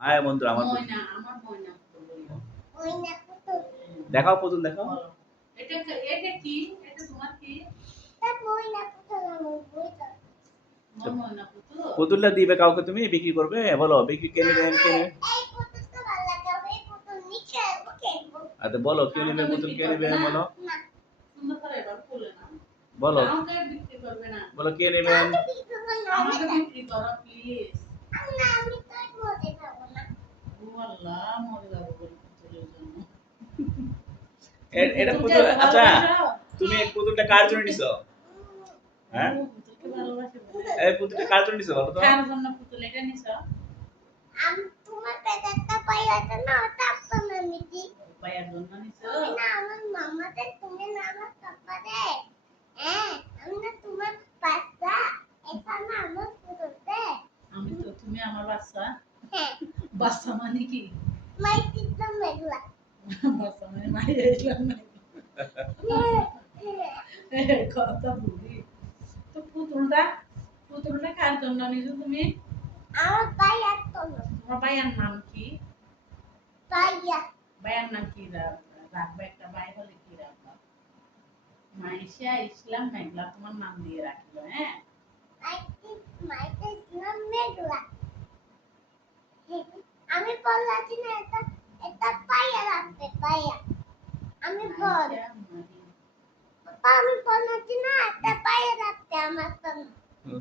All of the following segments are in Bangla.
হ্যাঁ বন্ধু আমার ময়না আমার ময়না ময়না পুতুল দেখাও পুতুল দেখাও। এটা এটা কি? এটা তোমার কি? তা ময়না পুতুল আমার বইটা আমার ময়না পুতুল। পুতুলটা দিবে কাউকে, তুমি বিক্রি করবে? বলো বিক্রি কে নেবেন কে নেবে? এই পুতুল তো ভালো লাগে এই পুতুল নিচে ওকে আচ্ছা বলো কে নেবে পুতুল, কে নেবে বলো না সুন্দর করে এবার বলে না। বলো আমাকে বিক্রি করবে না। বলো কে নেবেন? আমি বিক্রি করব না আমাকে বিক্রি করো প্লিজ। আমি তো মজা খাবো না ও আল্লাহ মরে যাবো বলে পুতুলের জন্য। এটা পুতুল। আচ্ছা তুমি এই পুতুলটা কার জন্য নিছো? হ্যাঁ পুতুলকে ভালোবাসে বলে। এই পুতুলটা কার জন্য নিছো বলো তো? কার জন্য পুতুল এটা নিছো? আমি তোমার পেটটা পাই আছে না ওটা আপনার মিটি ভাইয়ার জন্য নিছো? না আমার মামাদের তুমি না আমার পাপারে হ্যাঁ আমি না তোমার বাচ্চা এটা না আমার পুতুলতে আমি তো তুমি আমার বাচ্চা। হ্যাঁ বাচ্চা মানে কি? মাই চিত্র মেঘলা বাচ্চা মানে মাইয়া এলাম না। কথা বলি। তো পুতুলটা কার জন্য নিছো তুমি? আমার ভাইয়া তো তোমার ভাইয়ার নাম কি? ভাইয়া ভাইয়ার নাম কি রাখবে? একটা ভাই হলে কি রাখবা? মাইশা ইসলাম মেঘলা তোমার নাম দিয়ে রাখলো। হ্যাঁ মাই চিত্র মেঘলা আমি বললাম না এটা এটা পাইয়া রাখতে পাইয়া আমি বল মাইশা মাহি। পাপা আমি বললাম না এটা পাইয়া রাখতে আমার তো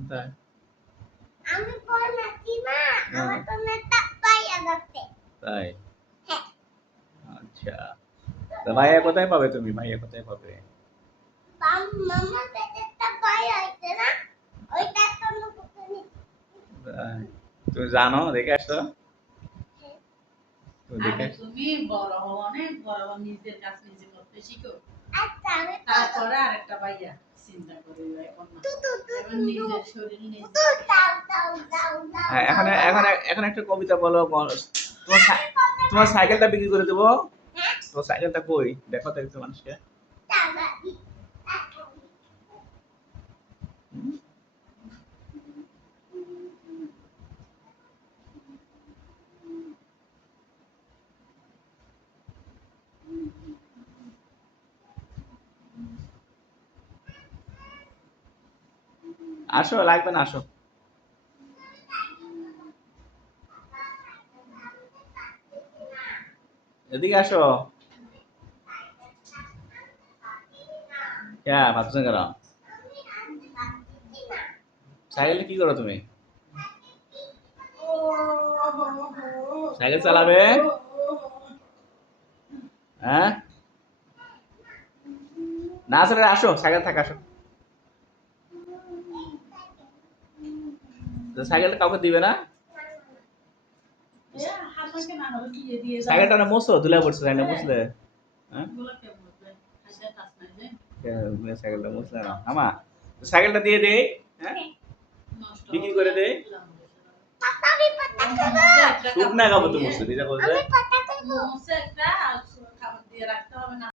তাই আমি বললাম না আমার তো এটা পাইয়া রাখতে তাই হ্যাঁ আচ্ছা তো ভাইয়া কোথায় পাবে তুমি? ভাইয়া কোথায় পাবে? মামা পেটেরটা পাইয়া আছে না ওইটা তো মুখে তাই। তুমি জানো দেখে আসছো? তুমি দেখে আগে আসছো? তুমি বড় হও, অনেক বড় হও, নিজের কাজ নিজে করতে শিখো। আচ্ছা আমি তারপরে আরেকটা ভাইয়া চিন্তা করে এখন না। তু তু তু এখন নিজের শরীর নিজে। তু দাও দাও দাও দাও হ্যাঁ এখন এখন এখন একটা কবিতা বলো। তোমার তোমার সাইকেলটা বিক্রি করে দেবো। তোমার সাইকেলটা কই দেখো তো একটু মানুষকে। দাদাদি হুম? আসো লাগবে না আসো। এদিকে আসো। হ্যাঁ ভাবছেন কেন? সাইকেলে কি করো তুমি? সাইকেল চালাবে? হ্যাঁ না আসলে আসো, সাইকেল থাক আসো। তো সাইকেলটা কাউকে দিবে না? হামাকে না হলে দিয়ে দিয়ে যাও। সাইকেলটা না মোছো, ধুলা পড়ছে সাইকেলটা মুছলে। হ্যাঁ এগুলো কে বলবে? হাসে কাজ নাই যে সাইকেলটা মুছলে না আমা, সাইকেলটা দিয়ে দেই। হ্যাঁ নষ্ট বিক্রি করে দেই। পাপা আমি পাতা খাবো শুকনা কাপড় তো মুছতে দিতে বলছে। আমি পাতা খাবো মোছে একটা খাবার দিয়ে রাখতে হবে না।